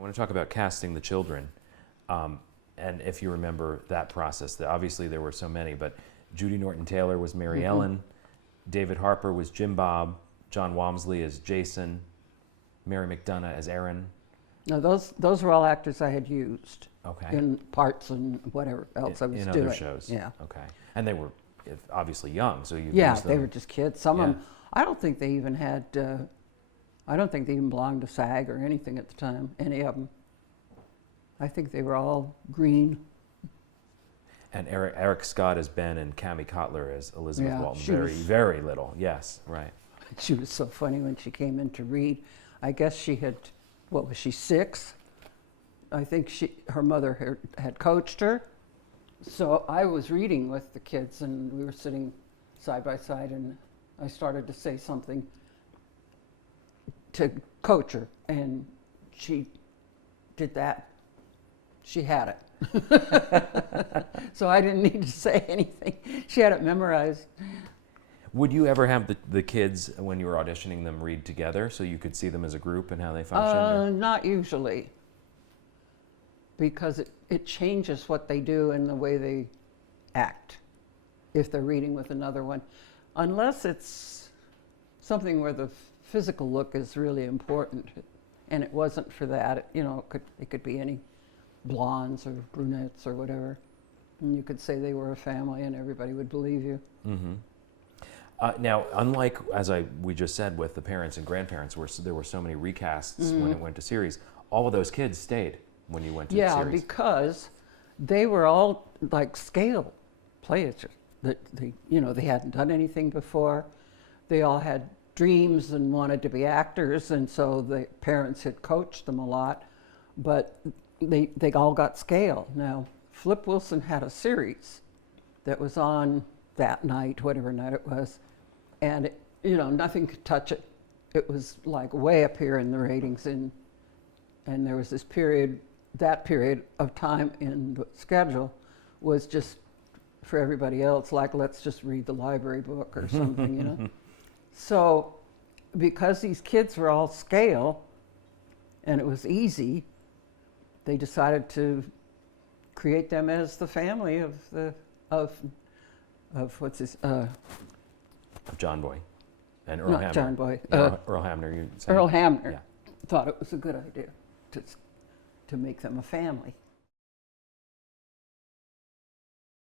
I want to talk about casting the children, and if you remember that process. Obviously there were so many, but Judy Norton-Taylor was Mary Ellen, David Harper was Jim Bob, John Walmsley as Jason, Mary McDonough as Erin. No, those were all actors I had used in parts and whatever else I was doing. In other shows? Yeah. Okay. And they were obviously young, so you used them. They were just kids. Some of them, I don't think they even had, I don't think they even belonged to SAG or anything at the time, any of them. I think they were all green. And Eric Scott as Ben and Cammie Cotler as Elizabeth Walton. Very little. Yes, right. She was so funny when she came in to read. I guess she had, what was she, 6? I think her mother had coached her. So I was reading with the kids, and we were sitting side by side, and I started to say something to coach her, and she did that. She had it. So I didn't need to say anything. She had it memorized. Would you ever have the kids, when you were auditioning them, read together so you could see them as a group and how they function? Not usually, because it changes what they do and the way they act if they're reading with another one. Unless it's something where the physical look is really important, and it wasn't for that. It could be any blondes or brunettes or whatever, and you could say they were a family and everybody would believe you. Mm-hmm. Now, unlike, as we just said, with the parents and grandparents, where there were so many recasts when it went to series, all of those kids stayed when you went to the series. Yeah, because they were all like scale players. They hadn't done anything before. They all had dreams and wanted to be actors, and so the parents had coached them a lot, but they all got scale. Now, Flip Wilson had a series that was on that night, whatever night it was, and nothing could touch it. It was like way up here in the ratings, and there was this period, that period of time in the schedule was just for everybody else, like, let's just read the library book or something, So because these kids were all scale and it was easy, they decided to create them as the family of what's his John Boy and Earl Hamner. Not John Boy. Earl Hamner. Earl Hamner thought it was a good idea to make them a family.